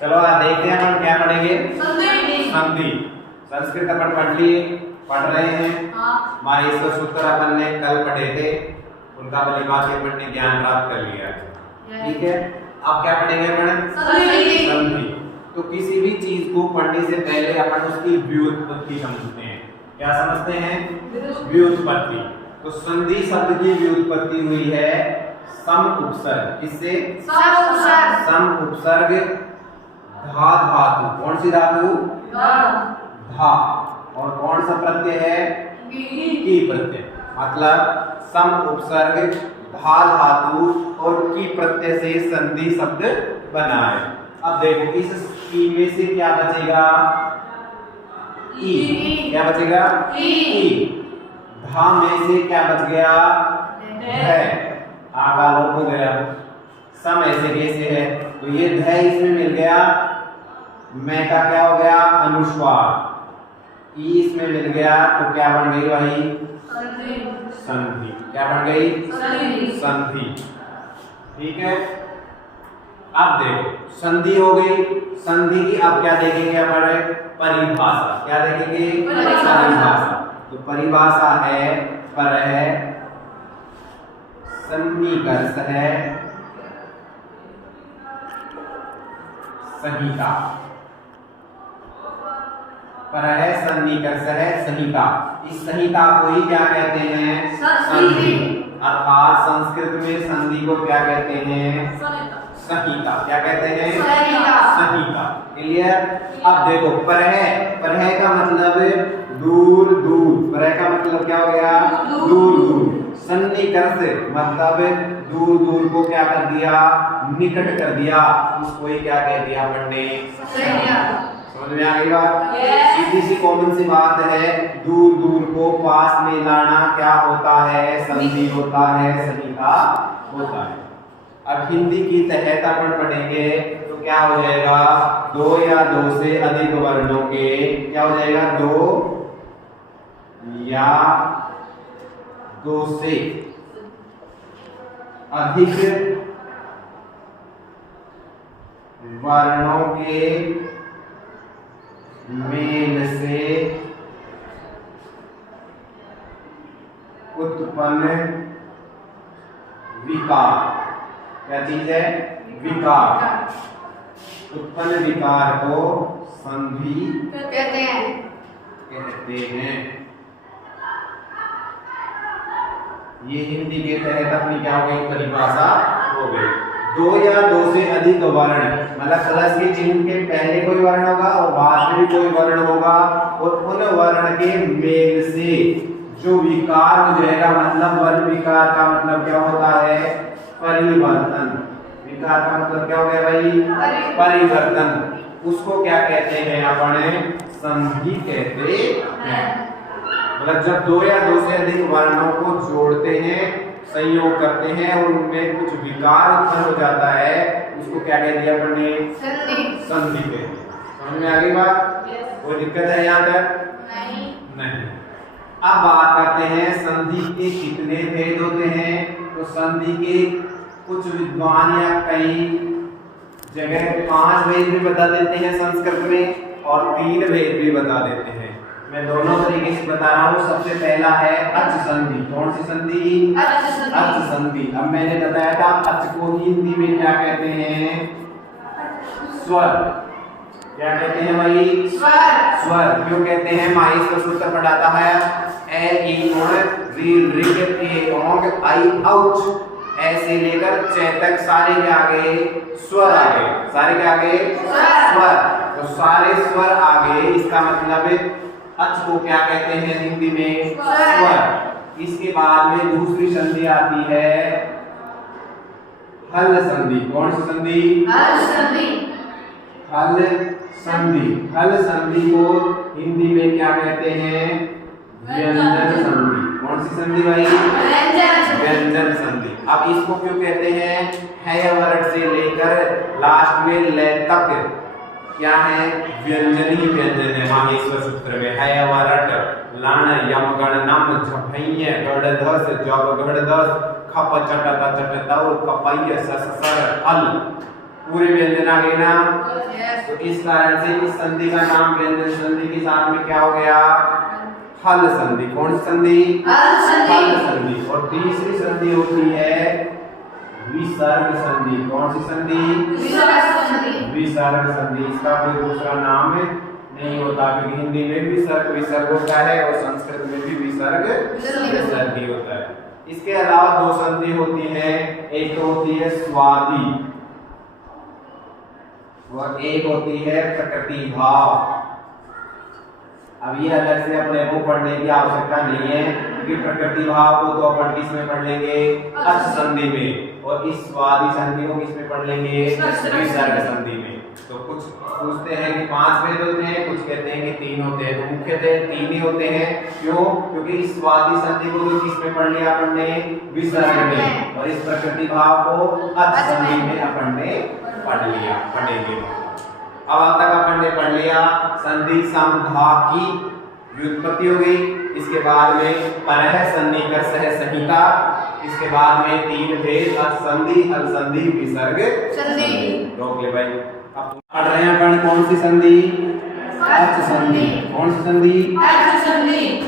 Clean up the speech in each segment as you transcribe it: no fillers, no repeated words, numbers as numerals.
चलो आज देखते हैं हम क्या पढ़ेंगे। संधि। संस्कृत अपन पढ़ रहे हैं। माहेश्वर सूत्र अपन ने कल पढ़े थे, उनका परिभाषा से अपन ने ज्ञान प्राप्त कर लिया है। ठीक है, अब क्या पढ़ेंगे अपन? संधि। तो किसी भी चीज को पढ़ने से पहले अपन उसकी व्युत्पत्ति समझते हैं। क्या समझते हैं? व्युत्पत्ति। तो संधि शब्द की व्युत्पत्ति हुई है सम उपसर्ग। किससे? सम उपसर्ग धा धातु। कौन सी धातु? धा। और कौन सा प्रत्यय है? की प्रत्यय। मतलब सम उपसर्ग धा धातु और की प्रत्यय से संधि शब्द बना है। अब देखो इस की में से क्या बचेगा? ई। क्या बचेगा? ई। धा में से क्या बच गया? है। आगा लोप हो गया। सम ऐसे कैसे है? तो ये ध इसमें मिल गया, मैं का क्या हो गया? अनुस्वार। ई इसमें मिल गया तो क्या बन गई भाई? संधि। क्या बन गई? संधि। ठीक है, अब देखो संधि हो गई। संधि की अब क्या देखेंगे अपन? परिभाषा। क्या देखेंगे? परिभाषा। तो परिभाषा है पर है सन्निकर्ष है संहिता। पर है सन्निकर्ष है संहिता। इस संहिता को ही क्या कहते हैं? संधि। अर्थात संस्कृत में संधि को क्या कहते हैं? संहिता। क्या कहते हैं? संहिता। क्लियर? अब देखो पर है का मतलब दूर दूर। पर है का मतलब क्या हो गया? दूर दूर। सन्निकर्ष मतलब दूर दूर को क्या कर दिया? निकट कर दिया। उसको ही क्या कह दिया अपन ने? समझ में आ गई बात? सीधी सी कॉमन सी बात है, दूर दूर को पास में लाना क्या होता है? संधि होता है, संहिता होता है। अब हिंदी की तहत अपन पढ़ेंगे तो क्या हो जाएगा? दो या दो से अधिक वर्णों के क्या हो जाएगा? दो या दो से अधिक वर्णों के मेल से उत्पन्न विकार। क्या चीज है? विकार। उत्पन्न विकार को संधि कहते हैं। ये हिंदी के तहत अपनी क्या हो गई? परिभाषा हो गई। दो या दो से अधिक वर्ण, मतलब प्लस के चिन्ह के पहले कोई वर्ण होगा और बाद में भी कोई वर्ण होगा, और उन वर्ण के मेल से जो विकार हो जाएगा, मतलब वर्ण विकार का मतलब क्या होता है? परिवर्तन। विकार का मतलब क्या हो गया भाई? परिवर्तन। उसको क्या कहते हैं? अपन संधि कहते हैं। मतलब जब दो या दो से अधिक वर्णों को जोड़ते हैं, संयोग करते हैं और उनमें कुछ विकार उत्पन्न हो जाता है, उसको क्या कह दिया अपन ने? संधि कहते हैं। समझ में आ गई बात? कोई दिक्कत है यहाँ तक? नहीं। अब बात करते हैं संधि के कितने भेद होते हैं। तो संधि के कुछ विद्वान या कई जगह 5 भेद भी बता देते हैं संस्कृत में, और 3 भेद भी बता देते हैं। मैं दोनों तरीके से बता रहा हूँ। सबसे पहला है अच संधि। कौन सी संधि? अच संधि। अब मैंने बताया था अच को हिंदी में क्या कहते हैं? स्वर। क्या कहते हैं भाई? स्वर। क्यों कहते हैं? माहेश्वर सूत्र पढ़ाता है ए ई ओण री ऋग ए ओंग आई औच, ऐसे लेकर च तक सारे के आगे स्वर आ गए। सारे के आगे स्वर। तो सारे स्वर आगे, इसका मतलब अच को क्या कहते हैं हिंदी में? स्वर। इसके बाद में दूसरी संधि आती है हल संधि। कौन सी संधि? हल संधि। हल संधि को हिंदी में क्या कहते हैं? व्यंजन संधि। कौन सी संधि भाई? व्यंजन संधि। अब इसको क्यों कहते हैं? है वर्ड से लेकर लास्ट में ले तक क्या है? व्यंजन ही व्यंजन है। माहेश्वर सूत्र में है वरट लण यम गण नम झभैय गढ़ धस जब गढ़ दस खप चटता चटता और कपैय सस सर अल। पूरे व्यंजन आ गए ना? इस कारण से इस संधि का नाम व्यंजन संधि के साथ में क्या हो गया? हल संधि। कौन सी संधि? हल संधि। और तीसरी संधि होती है विसर्ग संधि। कौन सी संधि? विसर्ग संधि। इसका कोई दूसरा नाम नहीं होता, क्योंकि हिंदी में भी विसर्ग होता है और संस्कृत में भी विसर्ग ही होता है। इसके अलावा दो संधि होती है, एक तो होती है स्वादि और एक होती है प्रकृति भाव। अब ये अलग से अपने को पढ़ने की आवश्यकता नहीं है, क्योंकि प्रकृति भाव को तो अपन किस में पढ़ लेंगे? अच संधि में। और इस स्वादि संधि को किस में पढ़ लेंगे? विसर्ग संधि में। तो कुछ पूछते हैं कि 5 वेद होते हैं, कुछ कहते हैं कि 3 होते हैं। तो मुख्यतः 3 ही होते हैं। क्यों? क्योंकि इस स्वादि संधि को तो किस में पढ़ लिया अपन ने? विसर्ग में। और इस प्रकृति भाव को अच संधि में अपन ने पढ़ेंगे। अब तक अपन ने पढ़ लिया संधि समधा की व्युत्पत्ति हो गई। इसके बाद में परह सन्निकर सह संहिता। इसके बाद में 3 भेद संधि, हल संधि, विसर्ग संधि। रोक ले भाई। अब पढ़ रहे हैं अपन कौन सी संधि? अच संधि। कौन सी संधि?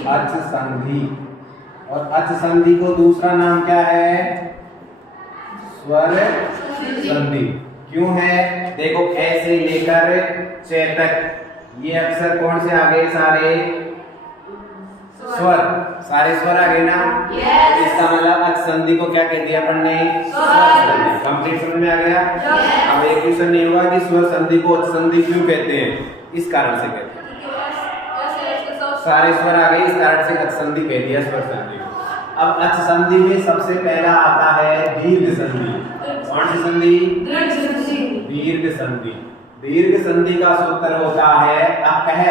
अच संधि। और अच संधि को दूसरा नाम क्या है? स्वर संधि। क्यों है? देखो ऐसे लेकर च तक ये अक्षर कौन से आ गए? सारे स्वर आ गए ना? इसका मतलब अच संधि को क्या कहते हैं अपन ने? स्वर संधि। कंप्लीट समझ में आ गया? अब एक क्वेश्चन नहीं हुआ कि स्वर संधि को अच संधि क्यों कहते हैं? इस कारण से कहते हैं, सारे स्वर आ गए, इस कारण से अच संधि कह दिया स्वर संधि। अब अच संधि में सबसे पहला आता है दीर्घ संधि। कौन सी संधि? दीर्घ संधि। दीर्घ संधि का सूत्र होता है अकह।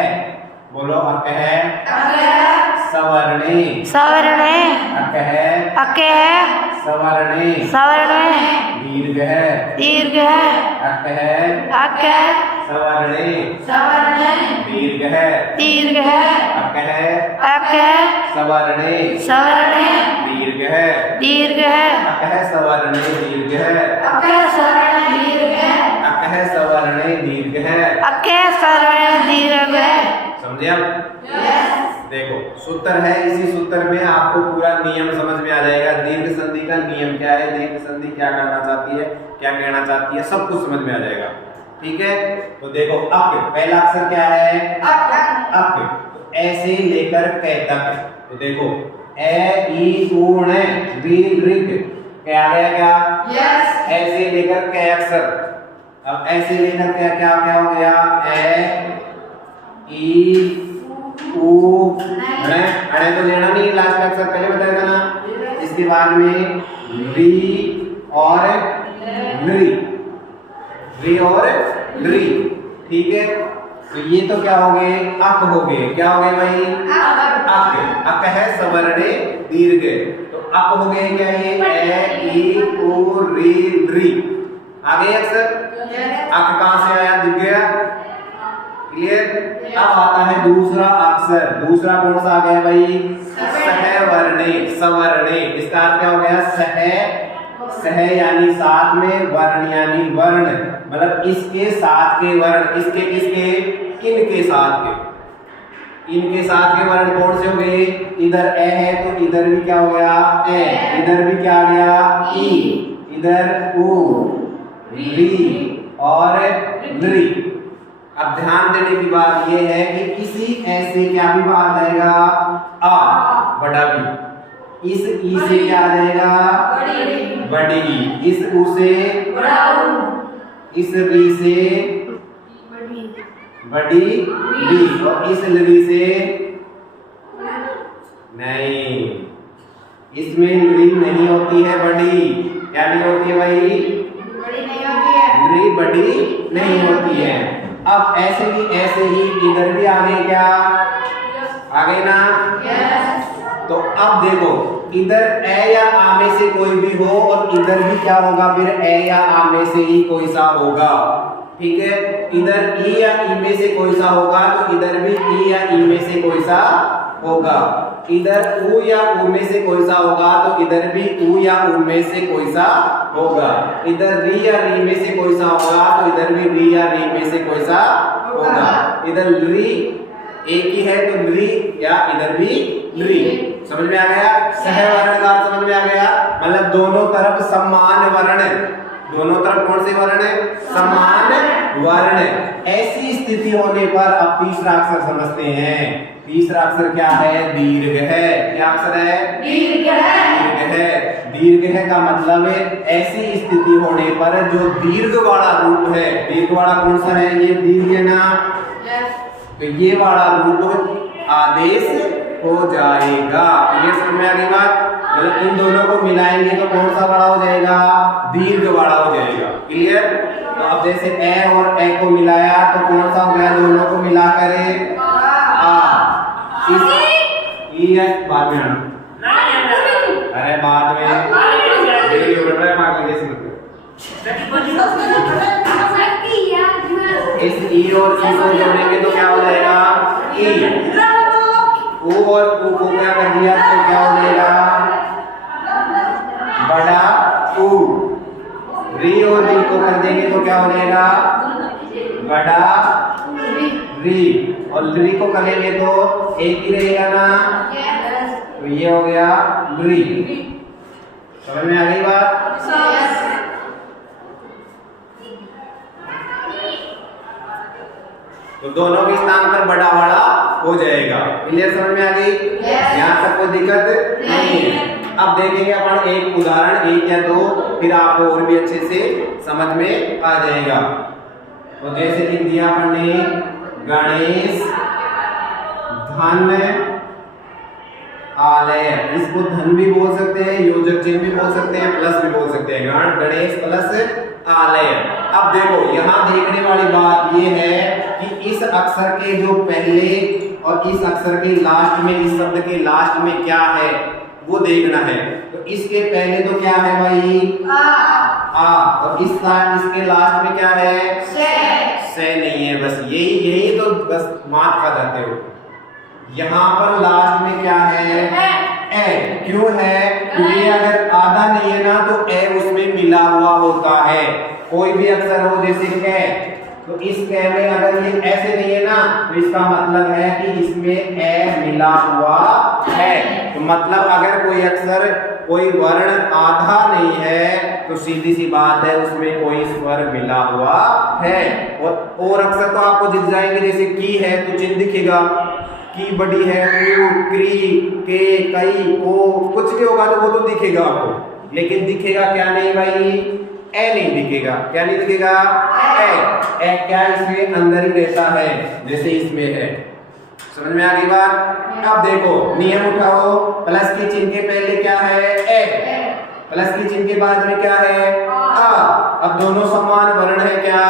बोलो अकह सवर्णे। अकह सवर्णे। दीर्घ अकह सवर्णे। दीर्घ अकह सवर्णे। दीर्घ अकह सवर्णे। दीर्घ। समझे आप? देखो सूत्र है, इसी सूत्र में आपको पूरा नियम समझ में आ जाएगा। दीर्घ संधि का नियम क्या है, दीर्घ संधि क्या करना चाहती है, क्या कहना चाहती है, सब कुछ समझ में आ जाएगा। ठीक है, तो देखो अक, पहला अक्षर क्या है? अक। तो ऐसे लेकर कै तक। तो देखो ए ई उ ण री ऋग क्या आ गया? क्या? ऐसे लेकर कै अक्षर। अब ऐसे लेकर क्या हो गया? ए ई उ अणे तो लेना नहीं, लास्ट का अक्षर पहले बताया था ना। इसके बाद में री और री। ठीक है, तो ये तो क्या हो गए? अक हो गए। क्या हो गए भाई? अक। अक है सवर्णे दीर्घ। तो अक हो गए क्या? ये ए ई उ री। आ गए अक्षर। अक कहां से आया? दिख गया? क्लियर? अब आता है दूसरा अक्षर। दूसरा कौन सा आ गया भाई? सवर्णे। इसका अर्थ क्या हो गया? सह यानी साथ में, वर्ण यानी वर्ण, मतलब इसके साथ के वर्ण। इसके किसके? इनके साथ के। इनके साथ के वर्ण कौन से हो गए? इधर ए है तो इधर भी क्या हो गया? ए। इधर भी क्या आ गया? ई। इधर उ री और री। अब ध्यान देने की बात यह है कि इसी ऐसे क्या भी आ जाएगा? आ बड़ा भी। इस ई से क्या आ जाएगा? बड़ी। इस उ से बड़ा उ। इस री से बड़ी री। और इस री से नहीं, इसमें री नहीं होती है बड़ी। क्या नहीं होती है भाई? बड़ी नहीं होती है। री बड़ी नहीं होती है। अब ऐसे ही इधर भी आ गए क्या? आ गए ना? तो अब देखो इधर ए या आ में से कोई भी हो और इधर भी क्या होगा? फिर ए या आ में से ही कोई सा होगा। ठीक है, इधर ई या ई में से कोई सा होगा तो इधर भी ई या ई में से कोई सा होगा। इधर उ या उ में से कोई सा होगा तो इधर भी उ या उ में से कोई सा होगा। इधर री या री में से कोई सा होगा तो इधर भी री या री में से कोई सा होगा। इधर री एक ही है तो री या इधर भी री। समझ में आ गया? सहवर्ण का समझ में आ गया? मतलब दोनों तरफ समान वर्ण, दोनों तरफ कौन से वर्ण है? समान वर्ण। ऐसी स्थिति होने पर अब तीसरा अक्षर समझते हैं। तीसरा अक्षर क्या है? दीर्घ है। क्या अक्षर है? दीर्घ है। दीर्घ है का मतलब है ऐसी स्थिति होने पर जो दीर्घ वाला रूप है, दीर्घ वाला कौन सा है? ये दीर्घ है ना, तो ये वाला रूप आदेश हो जाएगा। ये समझ में आ गई बात? मतलब इन दोनों को मिलाएंगे तो कौन सा बड़ा हो जाएगा? दीर्घ बड़ा हो जाएगा। क्लियर? तो अब जैसे ए और ए को मिलाया तो कौन सा हो गया? दोनों को मिलाकर आ। इस बाद में अरे बाद में इस ई और ई को जोड़ेंगे तो क्या हो जाएगा? ई। ऊ और ऊ को क्या कर दिया तो क्या हो जाएगा? बड़ा ऊ। री और री को कर देंगे तो क्या हो जाएगा? बड़ा री। और री को करेंगे तो एक ही रहेगा ना, तो ये हो गया री। समझ में आ गई बात? तो दोनों के स्थान पर बड़ा बड़ा हो जाएगा। क्लियर? समझ में आ गई? यहाँ तक कोई दिक्कत नहीं है। अब देखेंगे अपन एक उदाहरण, एक या दो, फिर आपको और भी अच्छे से समझ में आ जाएगा। तो जैसे लिख दिया अपन ने गणेश धन आलय। इसको धन भी बोल सकते हैं, योजक चिन्ह भी बोल सकते हैं, प्लस भी बोल सकते हैं। गणेश प्लस आलय। अब देखो यहाँ देखने वाली बात ये है कि इस अक्षर के जो पहले और इस अक्षर के लास्ट में, इस शब्द के लास्ट में क्या है वो देखना है। तो इसके पहले तो क्या है भाई? आ। और इसके लास्ट में क्या है? से नहीं है। बस यही तो बस मात खा जाते हो। यहाँ पर लास्ट में क्या है? ए। क्यों है? क्योंकि अगर आधा नहीं है ना तो ए उसमें मिला हुआ होता है। कोई भी अक्षर हो जैसे कै, तो इस कै में अगर ये ऐसे नहीं है ना तो इसका मतलब है कि इसमें ए मिला हुआ है। तो मतलब अगर कोई अक्षर, कोई वर्ण आधा नहीं है तो सीधी सी बात है उसमें कोई स्वर मिला हुआ है। और अक्षर तो आपको दिख जाएंगे, जैसे की है तो चिन्ह दिखेगा, की बड़ी है, क्री, के, कई, को, कुछ भी होगा तो वो तो दिखेगा आपको। लेकिन दिखेगा क्या नहीं भाई? ए नहीं दिखेगा। क्या नहीं दिखेगा? ए क्या इसमें अंदर ही रहता है जैसे इसमें है। समझ में आ गई बात? अब देखो नियम उठाओ। प्लस के चिन्ह के पहले क्या है? ए। प्लस के चिन्ह के बाद में क्या है? आ। अब दोनों समान वर्ण है। क्या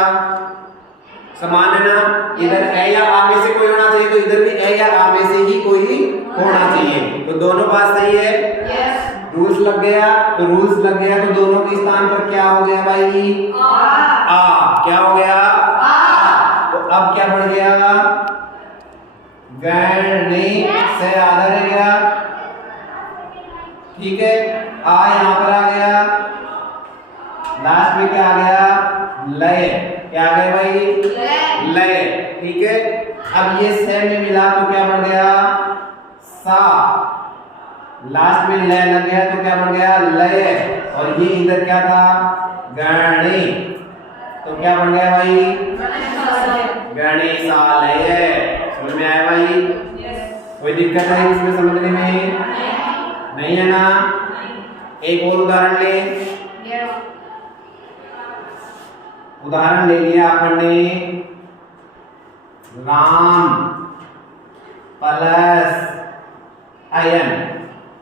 समान है ना? इधर ए या आ में से कोई होना चाहिए तो इधर भी ए या आ में से ही कोई होना चाहिए। तो दोनों बात सही है। रूल्स लग गया। तो रूल्स लग गया तो दोनों के स्थान पर क्या हो गया भाई? आ। क्या हो गया? आ। तो अब क्या बढ़ गया? गणेश से आधा रह गया। ठीक है। आ यहाँ पर आ गया। लास्ट में क्या आ गया? लय। क्या आ गया भाई? लय। ठीक है। अब ये से में मिला तो क्या बन गया? सा। लास्ट में लय लग गया तो क्या बन गया? लय। और ये इधर क्या था? गणे। तो क्या बन गया भाई? गणेशालय। समझ में आया भाई? कोई दिक्कत है इसमें समझने में? नहीं है ना? एक और उदाहरण ले। उदाहरण ले लिया अपन ने राम प्लस अयन।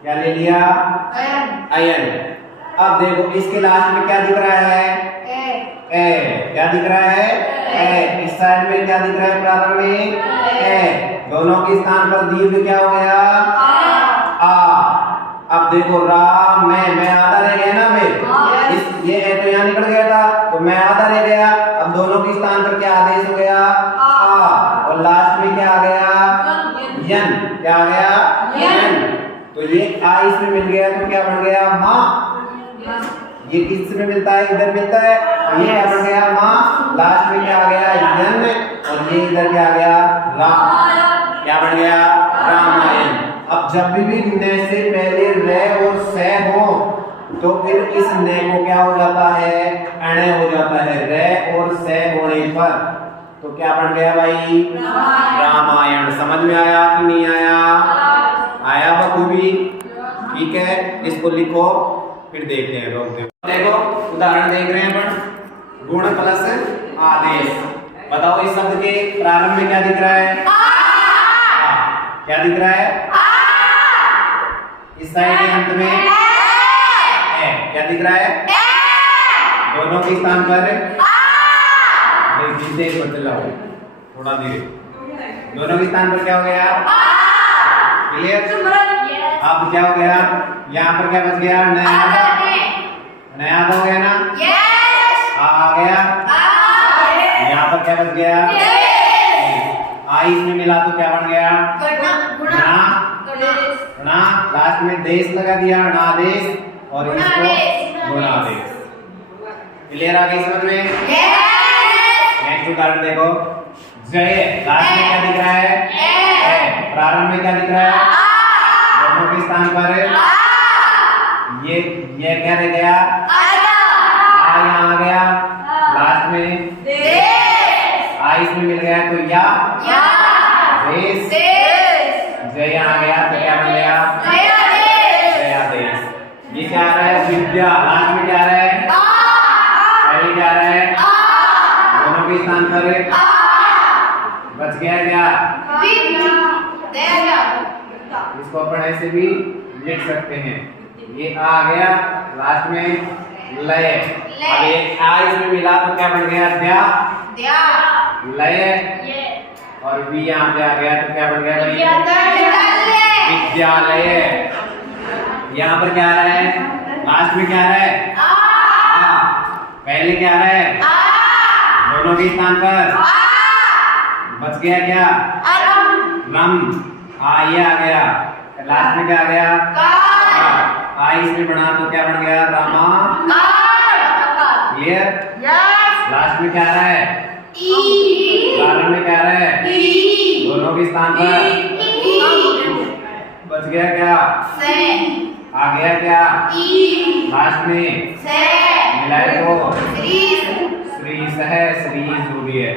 क्या ले लिया? अयन। अब देखो इसके लास्ट में क्या दिख रहा है? ए। क्या दिख रहा है? ए। इस साइड में क्या दिख रहा है प्रारंभ में? ए। दोनों के स्थान पर दीर्घ क्या हो गया? आ। अब देखो राम मैं आधा रह गया ना मैं, इस ये ए तो यहाँ निकल गया था तो मैं आधा रह गया। अब दोनों के स्थान पर क्या आदेश हो गया? आ। और लास्ट में क्या आ गया? यन। क्या क्या आ गया यन। तो ये आ इसमें मिल गया तो क्या बन गया माँ। ये किस में मिलता है इधर मिलता है और ये क्या बन गया माँ। लास्ट में क्या आ गया यन और ये इधर क्या आ गया राम। क्या बन गया रामायण। अब जब भी न से पहले रे और से हो तो फिर इस ने को क्या हो जाता है अणे हो जाता है रे और से होने पर। तो क्या बन गया भाई रामायण। समझ में आया कि नहीं आया। आया बखूबी। ठीक है इसको लिखो फिर देखते हैं। रोक दो। देखो उदाहरण देख रहे हैं अपन गुण प्लस आदेश। बताओ इस शब्द के प्रारंभ में क्या दिख रहा है क्या दिख रहा है इस साइड के अंत में क्या दिख रहा है दोनों के स्थान पर बदलाव थोड़ा धीरे। दोनों के स्थान पर क्या हो गया क्लियर। अब क्या हो गया यहाँ पर क्या बच गया नया हो गया ना आ गया। यहाँ पर क्या बच गया आई इसमें मिला तो क्या बन गया ना। लास्ट में देश लगा दिया नादेश और इसको गुणादेश। क्लियर आ गई समझ में। नेक्स्ट उदाहरण देखो जय। लास्ट में क्या दिख रहा है प्रारंभ में क्या दिख रहा है दोनों के स्थान पर ये क्या रह गया यहाँ आ गया। लास्ट में आ इसमें मिल गया तो या देश जय आ गया तो क्या बन गया जयादेश। ये क्या आ रहा है विद्या। लास्ट में क्या आ रहा है पहले क्या आ रहा है दोनों के स्थान पर बच गया क्या इसको अपन ऐसे भी लिख सकते हैं। ये आ गया लास्ट में लय। अब ये आ इसमें मिला तो क्या बन गया द्या लय और भी यहाँ पे आ गया तो क्या बन गया विद्यालय। यहाँ पर क्या आ रहा है लास्ट में क्या आ रहा है पहले क्या आ रहा है दोनों के स्थान पर बच गया क्या रम। ये आ गया लास्ट में क्या आ गया आई इसमें बना तो क्या बन गया रामा। क्लियर। लास्ट में क्या आ रहा है प्रारंभ में क्या आ रहा है दोनों के स्थान पर बच गया क्या आ गया क्या लास्ट में मिलाए तो श्री सह श्री जरूरी है।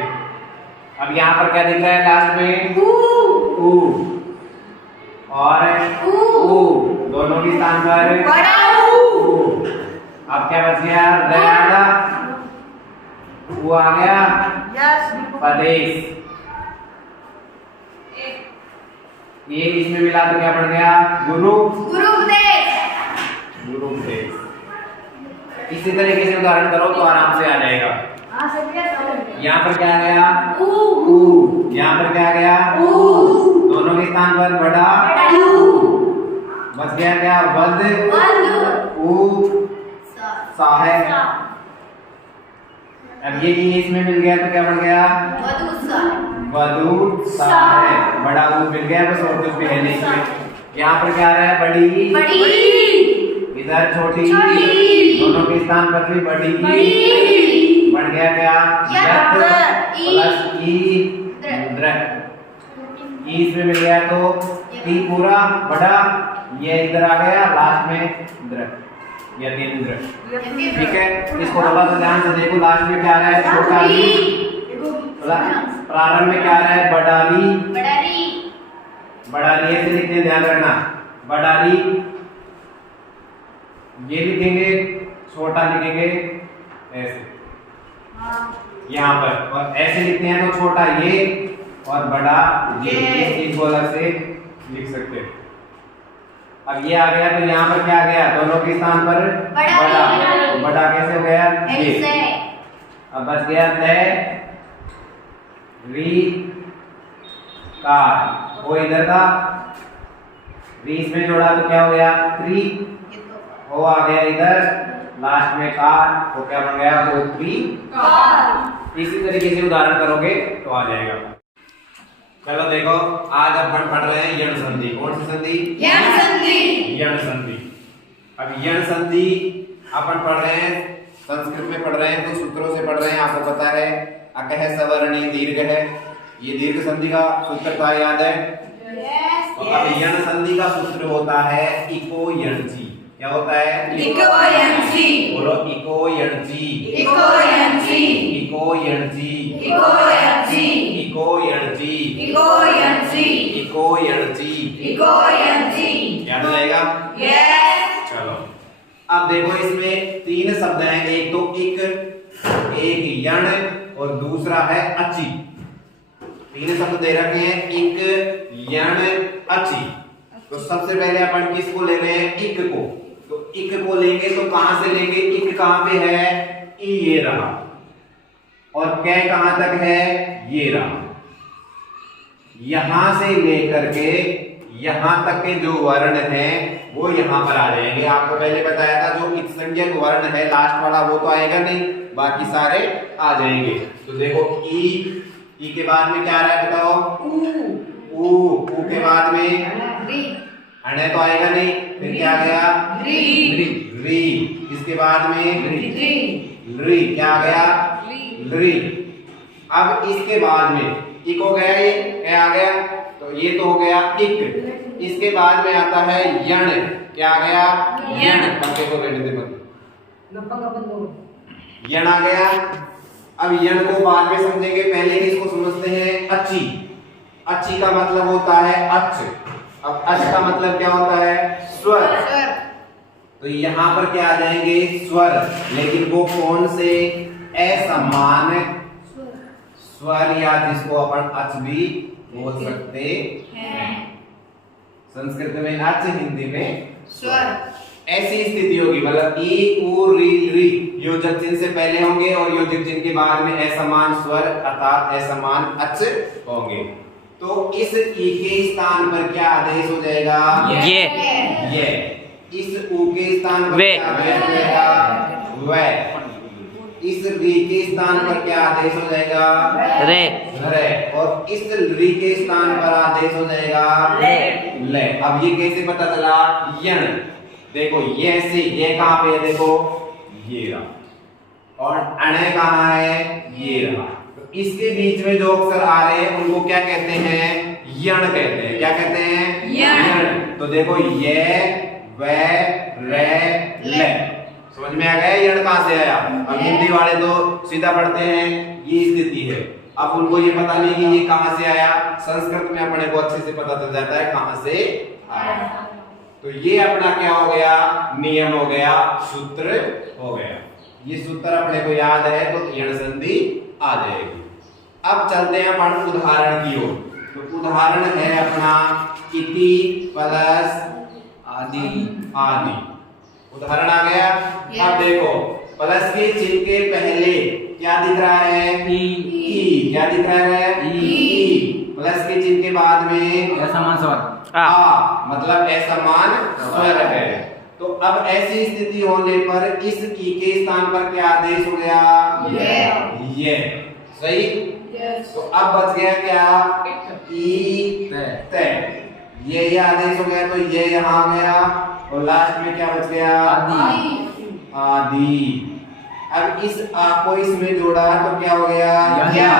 अब यहाँ पर क्या दिख रहा है लास्ट में ऊ और ऊ दोनों के स्थान पर अब क्या बच गया वो आ गया प्रदेश। ये इसमें मिला तो क्या बन गया गुरुपदेश। इसी तरीके से उदाहरण करो तो आराम से आ जाएगा। यहाँ पर क्या आ गया ऊ। यहाँ पर क्या आ गया दोनों के स्थान पर बड़ा बच गया क्या वध ऊ सा है। अब ये इसमें मिल गया तो क्या बन गया वधु सा है। बड़ा ऊ मिल गया बस और कुछ भी है नहीं इसमें। यहाँ पर क्या आ रहा है बड़ी इधर छोटी दोनों के स्थान पर भी बड़ी बन गया क्या प्लस ई इसमें मिल गया तो ई पूरा बड़ा ये इधर आ गया लास्ट में द्र यतीन्द्र। ठीक है इसको थोड़ा सा ध्यान से देखो। लास्ट में क्या आ रहा है छोटा प्रारंभ में क्या आ रहा है बड़ाली ऐसे लिखते हैं ध्यान रखना बड़ाली ये लिखेंगे छोटा लिखेंगे ऐसे यहाँ पर और ऐसे लिखते हैं तो छोटा ये और बड़ा ये इस चीज को अलग से लिख सकते हैं। अब ये आ गया तो यहाँ पर क्या आ गया दोनों के स्थान पर बड़ा कैसे हो गया ये। अब बच गया री कार वो इधर था री इसमें जोड़ा तो क्या हो गया त्रि वो आ गया इधर लास्ट में कार तो क्या बन गया वो त्रि कार। इसी तरीके से उदाहरण करोगे तो आ जाएगा। चलो देखो, आज अपन पढ़ रहे हैं यण संधि। कौन सी संधि? यण संधि। यण संधि। अब यण संधि अपन पढ़ रहे हैं, संस्कृत में पढ़ रहे हैं, कुछ सूत्रों से पढ़ रहे हैं। आपको पता है अकह सवर्णी दीर्घ है, ये दीर्घ संधि का सूत्र था, याद है? तो अब यण संधि का सूत्र होता है इको यणची। क्या होता है? इको यणची। बोलो इको यणची। इको यणची। इको यणची। इको यणची। इको यणची। इको यणची। इको यणची। इको यणची। याद रहेगा? यस। चलो अब देखो, इसमें तीन शब्द हैं, एक तो इक, एक यण और दूसरा है अची। तीन शब्द दे रखे हैं, इक, यण, अची। तो सबसे पहले अपन किसको ले रहे हैं? इक को। तो इक को लेंगे तो कहां से लेंगे? इक कहां पे है? ई ये रहा। और कै कहां तक है? ये रहा। यहां से लेकर के यहां तक के जो वर्ण हैं वो यहां पर आ जाएंगे। आपको पहले बताया था जो इत संज्ञक वर्ण है लास्ट वाला वो तो आएगा नहीं, बाकी सारे आ जाएंगे। तो देखो ई के बाद में क्या आ रहा है बताओ? ऊ के बाद में अणे तो आएगा नहीं, फिर क्या आ गया? री। इसके बाद में री क्या आ गया? री। अब इसके बाद में इक हो गया, ये क्या आ गया? तो ये तो हो गया इक। इसके बाद में आता है यण। क्या आ गया? यण। पंखे को रहने दे, यण आ गया। अब यण को बाद में समझेंगे, पहले इसको समझते हैं अची। अची का मतलब होता है अच। अब अच का मतलब क्या होता है? स्वर। तो यहां पर क्या आ जाएंगे? स्वर। लेकिन वो कौन से? असमान स्वर, या जिसको अपन अच भी बोल सकते हैं। संस्कृत में अच, हिंदी में स्वर। ऐसी स्थिति होगी, मतलब ई, उ, री योजक चिन्ह से पहले होंगे और योजक चिन्ह के बाद में असमान स्वर अर्थात असमान अच होंगे। तो इस ई के स्थान पर क्या आदेश हो जाएगा? ये। इस उ के स्थान पर क्या आदेश हो जाएगा? वे। इस री के स्थान पर क्या आदेश हो जाएगा? रे। और इस री के स्थान पर आदेश हो जाएगा? ले। अब ये कैसे पता चला? यण। देखो ये से ये कहां पे है? देखो ये रहा। और अणे कहां है? ये रहा। तो इसके बीच में जो अक्षर आ रहे हैं उनको क्या कहते हैं? यण कहते हैं। क्या कहते हैं? यण। तो देखो ये, वे, रे, ले। समझ में आ गया यण कहां से आया? अब हिंदी वाले तो सीधा पढ़ते हैं, ये स्थिति है। अब उनको ये पता नहीं कि ये कहां से आया। संस्कृत में अपने को अच्छे से पता चल जाता है कहां से आया। तो ये अपना क्या हो गया? नियम हो गया, सूत्र हो गया। ये सूत्र अपने को याद है तो यण संधि आ जाएगी। अब चलते हैं अपन उदाहरण की ओर। तो उदाहरण है अपना इति प्लस आदि। उदाहरण आ गया। अब देखो प्लस के चिन्ह के पहले क्या दिख रहा है? ई। क्या दिख रहा है? ई। प्लस के चिन्ह के बाद में असमान स्वर आ, मतलब असमान स्वर है। तो अब ऐसी स्थिति होने पर इस ई के स्थान पर क्या आदेश हो गया? ये। सही। तो अब बच गया क्या? ई ते। ये आदेश हो गया, तो ये यहाँ आ गया और लास्ट में क्या बच गया? आदि। अब इस आ को इसमें जोड़ा तो क्या हो गया? या।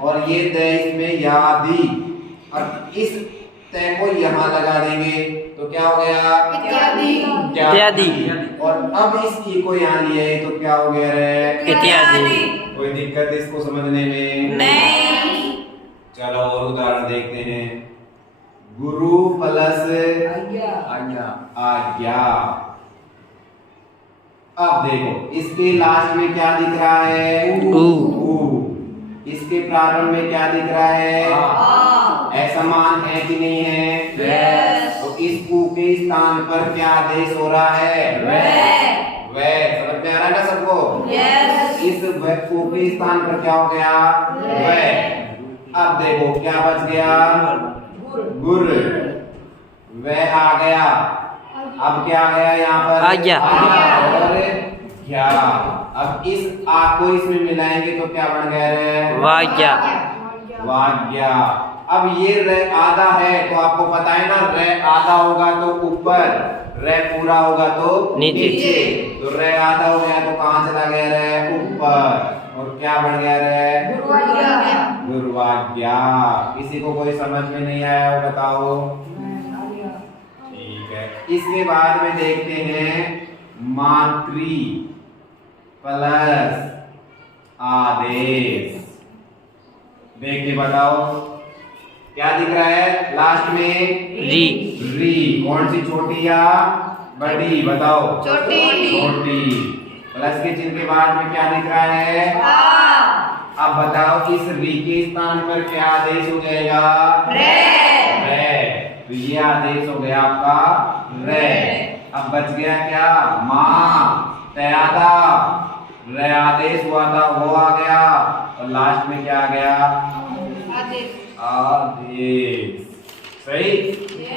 और ये द इसमें यादि। और इस तय को यहाँ लगा देंगे तो क्या हो गया? इत्यादि। और अब इस ई को यहाँ लिए तो क्या हो गया रे? इत्यादि। कोई दिक्कत इसको समझने में? नहीं। चलो और उदाहरण देखते हैं। गुरु प्लस आज्ञा। अब देखो इसके लास्ट में क्या दिख रहा है? ऊ। इसके प्रारंभ में क्या दिख रहा है? असमान है कि नहीं है? यस। तो इस ऊ के स्थान पर क्या आदेश हो रहा है? वे। समझ में आ रहा है ना सबको? यस। इस ऊ के स्थान पर क्या हो गया? वे। अब देखो क्या बच गया? गुर। वे आ गया। अब क्या आ गया यहाँ पर? आज्ञा। और क्या? अब इस आ को इसमें मिलाएंगे तो क्या बन गया रे? वाज्ञा। वाज्ञा। अब ये रे आधा है तो आपको पता है ना, रे आधा होगा तो ऊपर, रे पूरा होगा तो नीचे। तो रे आधा हो गया तो कहाँ चला गया, रे ऊपर, और क्या बन गया, रे दुर्भाग्या। किसी को कोई समझ में नहीं आया हो बताओ? ठीक है, इसके बाद में देखते हैं मात्री प्लस आदेश। देख के बताओ क्या दिख रहा है लास्ट में? री। री। कौन सी, छोटी या बड़ी? बताओ। छोटी। छोटी। प्लस के चिन्ह के बाद में क्या दिख रहा है? अब बताओ इस री के स्थान पर क्या आदेश हो जाएगा? रे। तो ये आदेश हो गया आपका रे। अब बच गया क्या? माँ तयादा, रे आदेश हुआ था वो आ गया, और लास्ट में क्या आ गया? आदेश। सही।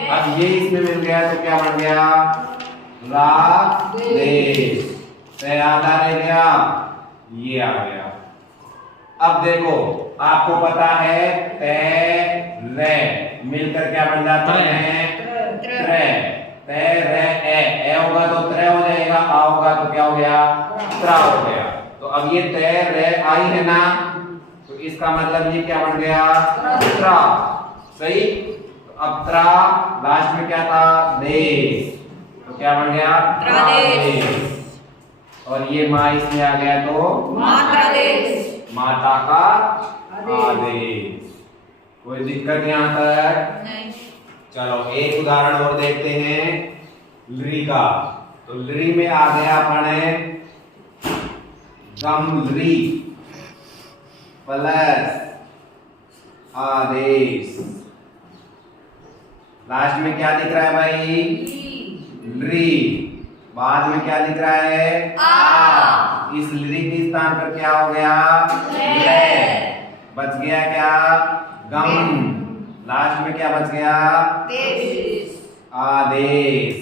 अब ये इसमें मिल गया तो क्या बन गया? रादेश। तयादा रह गया, ये आ गया। अब देखो आपको पता है ते रे मिलकर क्या बन जाते हैं? त्रे। ते रे ए होगा तो त्रे हो जाएगा, आ होगा तो क्या हो गया? त्रा हो गया। तो अब ये ते रे आई है ना, तो इसका मतलब ये क्या बन गया? त्रा। सही। तो अब त्रा लास्ट में क्या था? देश, तो क्या बन गया? त्रादेश। और ये माँ इसमें आ गया तो माता का आदेश। कोई दिक्कत यहाँ तक? नहीं। चलो एक उदाहरण और देखते हैं लृ का। तो लृ में आ गया अपने गमलृ प्लस आदेश। लास्ट में क्या दिख रहा है भाई? लृ। बाद में क्या दिख रहा है? आ। इस लृ के स्थान पर क्या हो गया? ले। बच गया क्या? गम। लास्ट में क्या बच गया? आदेश।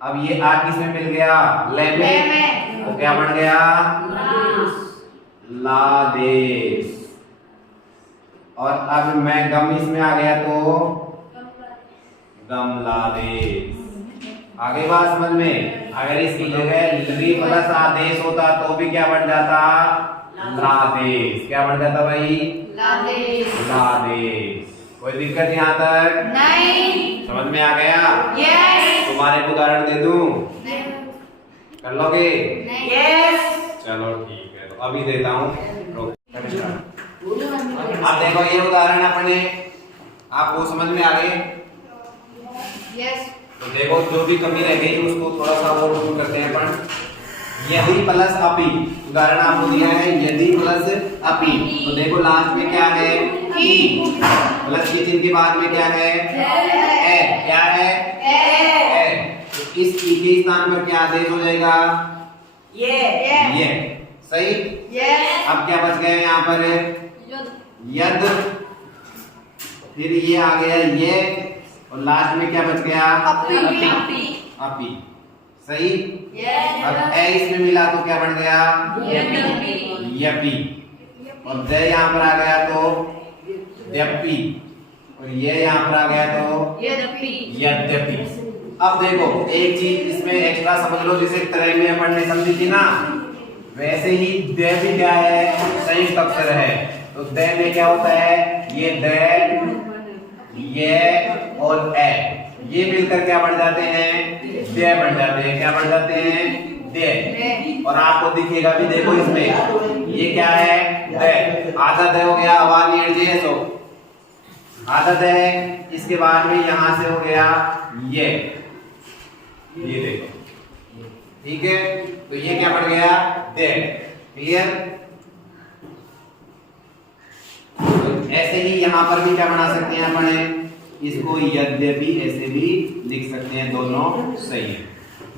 अब ये आ किसमें मिल गया? ले में। तो क्या बन गया? लादेश। और अब मैं गम इसमें आ गया तो गमलादेश। आगे बात समझ में? अगर इसकी जगह लृ प्लस आदेश होता तो भी क्या बन जाता? लादेश। क्या बन जाता भाई? लादेश। कोई दिक्कत यहाँ तक? नहीं। समझ में आ गया? यस। तुम्हारे को उदाहरण दे दूं? कर लोगे? यस। चलो ठीक है, तो अभी देता हूँ। अब देखो ये उदाहरण अपने आपको समझ में आ गए? यस। तो देखो जो भी कमी रह गई उसको थोड़ा सा और दूर करते हैं अपन। यदि प्लस अपि, उदाहरण आपको दिया है यदि प्लस अपि, तो देखो लास्ट में क्या है? ई। प्लस के चिन्ह के बाद में क्या है? ए। क्या है? ए। तो इस ई के स्थान पर क्या आदेश हो जाएगा? ये। सही। अब क्या बच गया यहाँ पर? यद। फिर ये आ गया ये, और लास्ट में क्या बच गया? अपि। सही। अब ए इसमें मिला तो क्या बन गया? यपि। और द यहाँ पर आ गया तो यपि, और ये यहाँ पर आ गया तो यद्यपि। अब देखो एक चीज इसमें एक्स्ट्रा समझ लो, जैसे तरह में अपन ने समझी थी ना, वैसे ही द भी क्या है? संयुक्त अक्षर है। तो द में क्या होता है? ये द, ये और ए, ये मिलकर क्या बन जाते हैं? दे बन जाते हैं। क्या बन जाते हैं? दे। और आपको दिखेगा भी, देखो इसमें ये क्या है? दे। आधा दे हो गया, आवाज निर्देश हो आधा दे है। इसके बाद में यहां से हो गया ये देखो, ठीक है? तो ये क्या बन गया? दे। क्लियर? तो ऐसे ही यहां पर भी क्या बना सकते हैं अपन? इसको यद्यपि ऐसे भी लिख सकते हैं, दोनों सही है।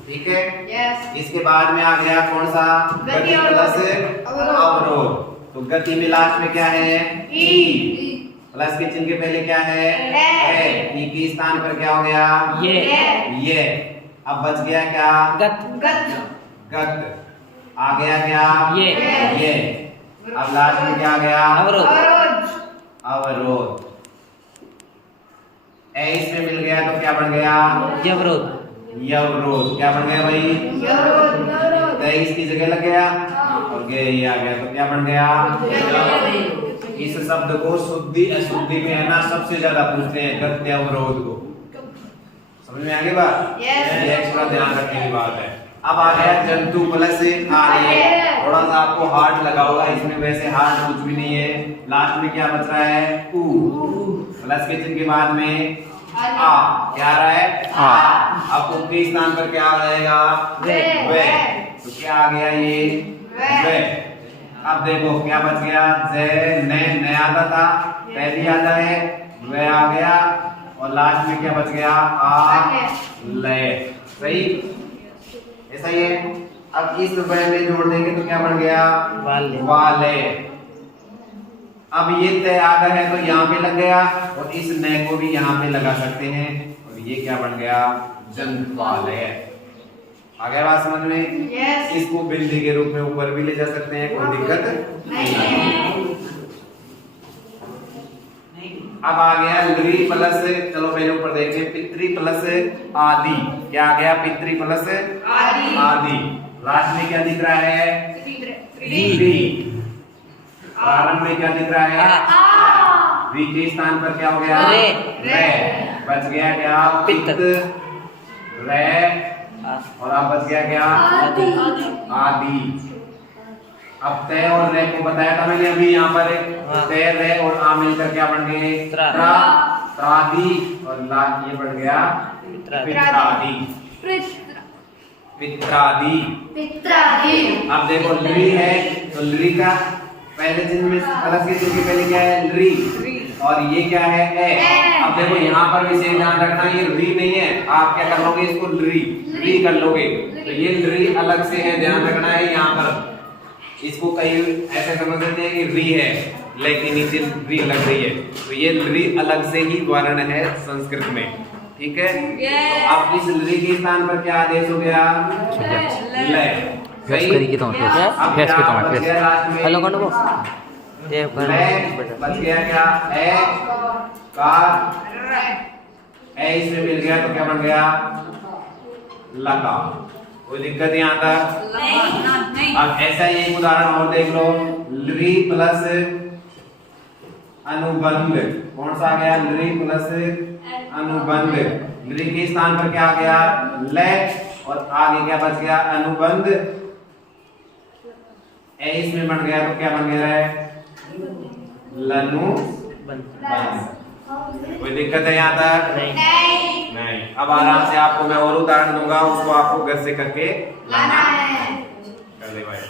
ठीक है? यस। इसके बाद में आ गया कौन सा? गति प्लस अवरोध। तो गति में लास्ट में क्या है? ई। प्लस के चिन्ह के पहले क्या है? ए। ई के स्थान पर क्या हो गया? ये। अब बच गया क्या? गत। आ गया क्या? ये। अब लास्ट में क्या आ गया? अवरोध। ए इसमें मिल गया तो क्या बन गया? यवरोध। यवरोध। क्या बन गया भाई? यवरोध। 23 की जगह लग गया और गे ये आ गया तो क्या बन गया? इस शब्द को शुद्धि अशुद्धि में है ना सबसे ज्यादा पूछते हैं, गद्य अवरोध को। समझ में आ गई बात? ये एक्स्ट्रा ध्यान रखने की बात है। अब आ गया जंतु प्लस आर्य। थोड़ा सा आपको हार्ड लगा होगा, इसमें वैसे हार्ड कुछ भी नहीं है। लास्ट में क्या बच रहा है? उ। प्लस के चिन्ह के बाद में आ। क्या आ रहा है? आ। अब उ के स्थान पर क्या आ जाएगा? वे। तो क्या आ गया ये? वे। अब देखो क्या बच गया? जे ने आता था, पहली आ जाए, वे आ गया और लास्ट में क्या बच गया? आ ले। सही? ऐसा ही है। अब इस वे में जोड़ देंगे तो क्या बन गया? वाले। वाले। अब ये तय आधा है तो यहाँ पे लग गया और इस नए को भी यहाँ पे लगा सकते हैं और ये क्या बन गया? जंतुवालय। आ गया बात समझ में? Yes. इसको बिल्ली के रूप में ऊपर भी ले जा सकते हैं, कोई दिक्कत नहीं है। अब आ गया लृ प्लस, चलो पहले ऊपर देखते हैं, पितृ प्लस आदि। क्या आ गया? पितृ प्लस आदि। आदि। लास्ट में क्या दिख रहा है? री। प्रारंभ में क्या दिख रहा है? री के स्थान पर क्या हो गया? रे। बच गया क्या? पित। रे। और अब बच गया क्या? आदि। अब तय और रे को बताया था मैंने अभी, यहाँ पर तय रे और आ मिलकर क्या बन गए? त्रादि। और ये बन गया पित्रादि। पित्रादि। अब देखो लृ है तो लृ का पहले चिन्ह में प्लस के चिन्ह के पहले क्या है? लृ। और ये क्या है? ए। अब देखो यहाँ पर विशेष ध्यान रखना, ये री नहीं है, आप क्या कर लोगे? इसको लृ कर लोगे। तो ये लृ अलग से है, ध्यान रखना है। यहाँ पर इसको कई ऐसे समझ लेते हैं कि री है लेकिन नीचे री लग रही है, तो ये लृ अलग से ही वर्ण है संस्कृत में। ठीक है? तो अब इस लृ के स्थान पर क्या आदेश हो गया? ले। गैस करी तो अब गैस क्या के बच गया लास्ट में? हेलो कौन वो ये बच गया क्या? ए का ए इसमें मिल गया तो क्या बन गया? लका। कोई दिक्कत यहाँ तक? नहीं। अब ऐसा ही एक उदाहरण और देख लो, लृ प्लस अनुबंध। कौन सा आ गया? लृ प्लस अनुबंध। लृ के स्थान पर क्या आ गया? ले। और आगे क्या बच गया? अनुबंध। ए इसमें बन गया तो क्या बन गया है? लनु बंध। कोई दिक्कत है यहाँ तक? नहीं। अब आराम से आपको मैं और उदाहरण दूंगा, उसको आपको घर से करके लाना है। कर ले भाई।